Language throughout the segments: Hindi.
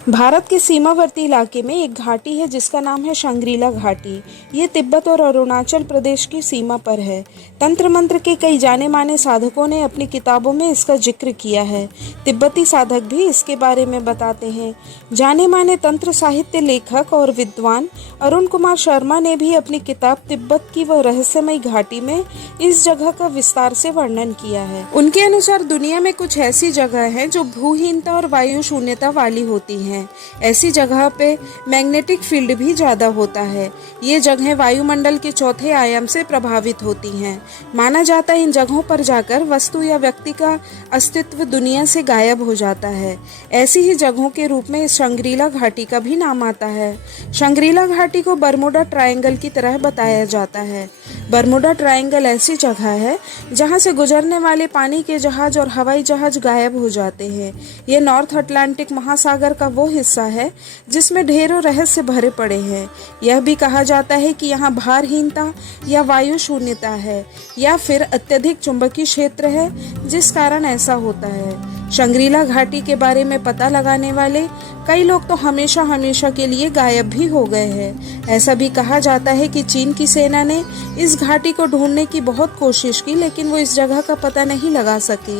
भारत के सीमावर्ती इलाके में एक घाटी है जिसका नाम है शंग्रीला घाटी। ये तिब्बत और अरुणाचल प्रदेश की सीमा पर है। तंत्र मंत्र के कई जाने माने साधकों ने अपनी किताबों में इसका जिक्र किया है। तिब्बती साधक भी इसके बारे में बताते हैं। जाने माने तंत्र साहित्य लेखक और विद्वान अरुण कुमार शर्मा ने भी अपनी किताब तिब्बत की वह रहस्यमयी घाटी में इस जगह का विस्तार से वर्णन किया है। उनके अनुसार दुनिया में कुछ ऐसी जगह है जो भूहीनता और वायु शून्यता वाली होती है। ऐसी जगह पे मैग्नेटिक फील्ड भी ज्यादा होता है। ये जगहें वायुमंडल के चौथे आयाम से प्रभावित होती हैं। माना जाता है इन जगहों पर जाकर वस्तु या व्यक्ति का अस्तित्व दुनिया से गायब हो जाता है। ऐसी ही जगहों के रूप में इस शंग्रीला घाटी का भी नाम आता है। शंग्रीला घाटी को बरमुडा ट्रायंगल की तरह बताया जाता है। बरमुडा ट्रायंगल ऐसी जगह है जहां से गुजरने वाले पानी के जहाज और हवाई जहाज गायब हो जाते हैं। ये नॉर्थ अटलांटिक महासागर का वो हिस्सा है जिसमें ढेरों रहस्य भरे पड़े हैं। यह भी कहा जाता है कि यहाँ भारहीनता या वायु शून्यता है या फिर अत्यधिक चुंबकीय क्षेत्र है जिस कारण ऐसा होता है। शंग्रीला घाटी के बारे में पता लगाने वाले कई लोग तो हमेशा हमेशा के लिए गायब भी हो गए हैं। ऐसा भी कहा जाता है कि चीन की सेना ने इस घाटी को ढूंढने की बहुत कोशिश की, लेकिन वो इस जगह का पता नहीं लगा सके।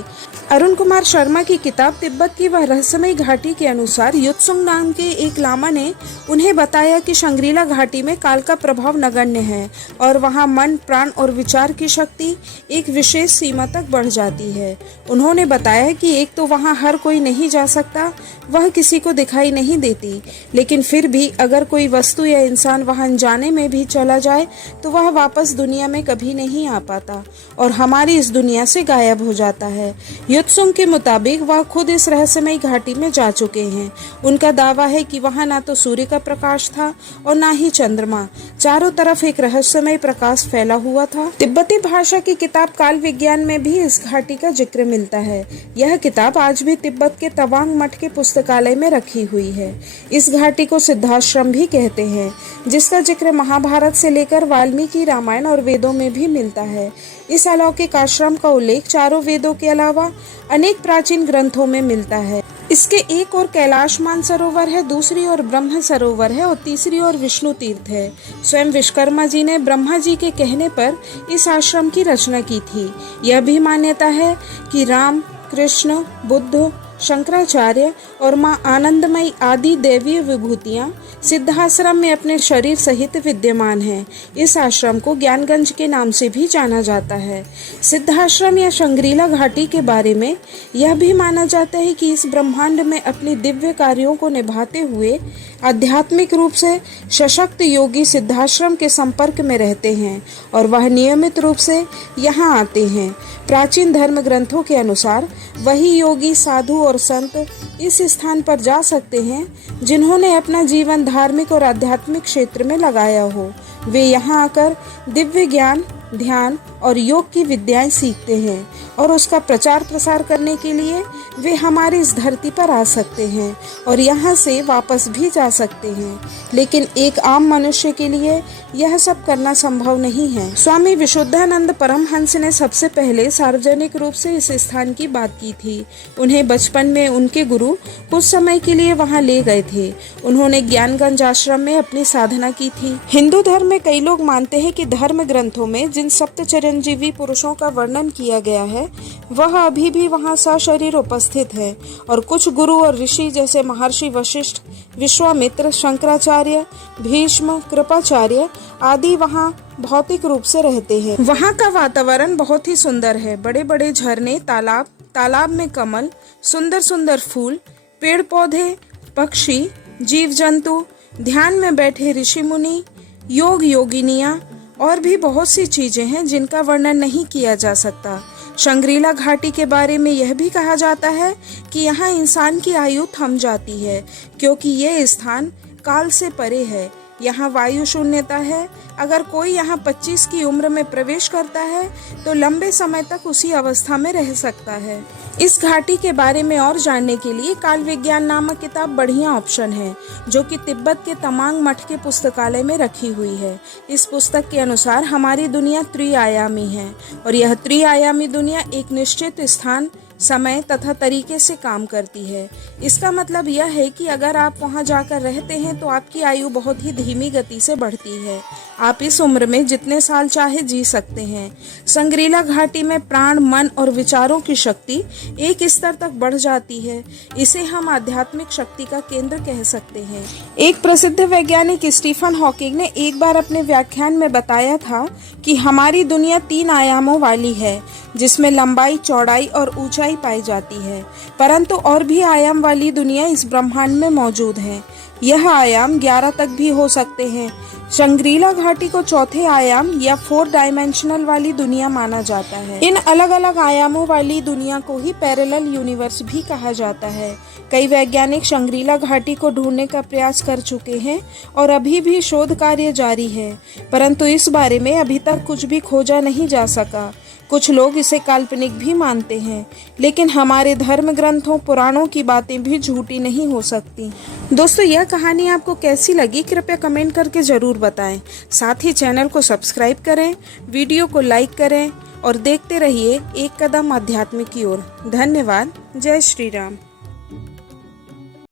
अरुण कुमार शर्मा की किताब तिब्बत की वह रहस्यमयी घाटी के अनुसार युत्सुंग नाम के एक लामा ने उन्हें बताया कि शंग्रीला घाटी में काल का प्रभाव नगण्य है और वहाँ मन, प्राण और विचार की शक्ति एक विशेष सीमा तक बढ़ जाती है। उन्होंने बताया कि एक तो वहाँ हर कोई नहीं जा सकता, वह किसी को दिखाई नहीं देती, लेकिन फिर भी अगर कोई वस्तु या इंसान वहाँ जाने में भी चला जाए तो वह वापस दुनिया में कभी नहीं आ पाता और हमारी इस दुनिया से गायब हो जाता है। युत्सुंग के मुताबिक वह खुद इस रहस्यमयी घाटी में जा चुके हैं। उनका दावा है कि वहाँ ना तो सूर्य का प्रकाश था और ना ही चंद्रमा। चारों तरफ एक रहस्यमय प्रकाश फैला हुआ था। तिब्बती भाषा की किताब काल विज्ञान में भी इस घाटी का जिक्र मिलता है। यह किताब आज भी तिब्बत के तवांग मठ के पुस्तकालय में रखी हुई है। इस घाटी को सिद्धाश्रम भी कहते हैं, जिसका जिक्र महाभारत से लेकर वाल्मीकि रामायण और वेदों में भी मिलता है। इस अलौकिक आश्रम का उल्लेख चारों वेदों के अलावा अनेक प्राचीन ग्रंथों में मिलता है। इसके एक और कैलाश मानसरोवर है, दूसरी ओर ब्रह्म सरोवर है और तीसरी ओर विष्णु तीर्थ है। स्वयं विश्वकर्मा जी ने ब्रह्मा जी के कहने पर इस आश्रम की रचना की थी। यह भी मान्यता है कि राम, कृष्ण, बुद्ध, शंकराचार्य और मां आनंदमयी आदि दैवीय विभूतियां सिद्धाश्रम में अपने शरीर सहित विद्यमान हैं। इस आश्रम को ज्ञानगंज के नाम से भी जाना जाता है। सिद्धाश्रम या शंग्रीला घाटी के बारे में यह भी माना जाता है कि इस ब्रह्मांड में अपने दिव्य कार्यों को निभाते हुए आध्यात्मिक रूप से सशक्त योगी सिद्धाश्रम के संपर्क में रहते हैं और वह नियमित रूप से यहाँ आते हैं। प्राचीन धर्म ग्रंथों के अनुसार वही योगी, साधु और संत इस स्थान पर जा सकते हैं जिन्होंने अपना जीवन धार्मिक और आध्यात्मिक क्षेत्र में लगाया हो। वे यहाँ आकर दिव्य ज्ञान, ध्यान और योग की विद्याएं सीखते हैं और उसका प्रचार प्रसार करने के लिए वे हमारी इस धरती पर आ सकते हैं और यहाँ से वापस भी जा सकते हैं। लेकिन एक आम मनुष्य के लिए यह सब करना संभव नहीं है। स्वामी विशुद्धानंद परमहंस ने सबसे पहले सार्वजनिक रूप से इस स्थान की बात की थी। उन्हें बचपन में उनके गुरु कुछ समय के लिए वहाँ ले गए थे। उन्होंने ज्ञानगंज आश्रम में अपनी साधना की थी। हिंदू धर्म में कई लोग मानते हैं कि धर्म ग्रंथों में जिन सप्त चिरंजीवी पुरुषों का वर्णन किया गया है वह अभी भी वहाँ सशरीर उपस्थित है और कुछ गुरु और ऋषि जैसे महर्षि वशिष्ठ, विश्वामित्र, शंकराचार्य, भीष्म, कृपाचार्य आदि वहाँ भौतिक रूप से रहते हैं। वहाँ का वातावरण बहुत ही सुंदर है। बड़े बड़े झरने, तालाब में कमल, सुंदर सुंदर फूल, पेड़ पौधे, पक्षी, जीव जंतु, ध्यान में बैठे ऋषि मुनि, योगिनियाँ और भी बहुत सी चीजें हैं जिनका वर्णन नहीं किया जा सकता। शंग्रीला घाटी के बारे में यह भी कहा जाता है कि यहाँ इंसान की आयु थम जाती है क्योंकि ये स्थान काल से परे है। यहाँ वायु शून्यता है। अगर कोई यहाँ 25 की उम्र में प्रवेश करता है तो लंबे समय तक उसी अवस्था में रह सकता है। इस घाटी के बारे में और जानने के लिए काल विज्ञान नामक किताब बढ़िया ऑप्शन है, जो कि तिब्बत के तवांग मठ के पुस्तकालय में रखी हुई है। इस पुस्तक के अनुसार हमारी दुनिया त्रिआयामी है और यह त्रिआयामी दुनिया एक निश्चित स्थान समय तथा तरीके से काम करती है। इसका मतलब यह है कि अगर आप वहां जाकर रहते हैं तो आपकी आयु बहुत ही धीमी गति से बढ़ती है। आप इस उम्र में जितने साल चाहे जी सकते हैं। संग्रीला घाटी में प्राण, मन और विचारों की शक्ति एक स्तर तक बढ़ जाती है। इसे हम आध्यात्मिक शक्ति का केंद्र कह सकते हैं। एक प्रसिद्ध वैज्ञानिक स्टीफन हॉकिंग ने एक बार अपने व्याख्यान में बताया था कि हमारी दुनिया 3 आयामों वाली है, जिसमें लंबाई, चौड़ाई और ऊंचाई पाई जाती है, परंतु और भी आयाम वाली दुनिया इस ब्रह्मांड में मौजूद है। यह आयाम 11 तक भी हो सकते हैं। शंग्रीला घाटी को चौथे आयाम या 4 डायमेंशनल वाली दुनिया माना जाता है। इन अलग अलग आयामों वाली दुनिया को ही पैरेलल यूनिवर्स भी कहा जाता है। कई वैज्ञानिक शंग्रीला घाटी को ढूंढने का प्रयास कर चुके हैं और अभी भी शोध कार्य जारी है, परंतु इस बारे में अभी तक कुछ भी खोजा नहीं जा सका। कुछ लोग इसे काल्पनिक भी मानते हैं, लेकिन हमारे धर्म ग्रंथों, पुराणों की बातें भी झूठी नहीं हो सकती। दोस्तों, यह कहानी आपको कैसी लगी कृपया कमेंट करके ज़रूर बताएं। साथ ही चैनल को सब्सक्राइब करें, वीडियो को लाइक करें और देखते रहिए एक कदम अध्यात्म की ओर। धन्यवाद। जय श्री राम।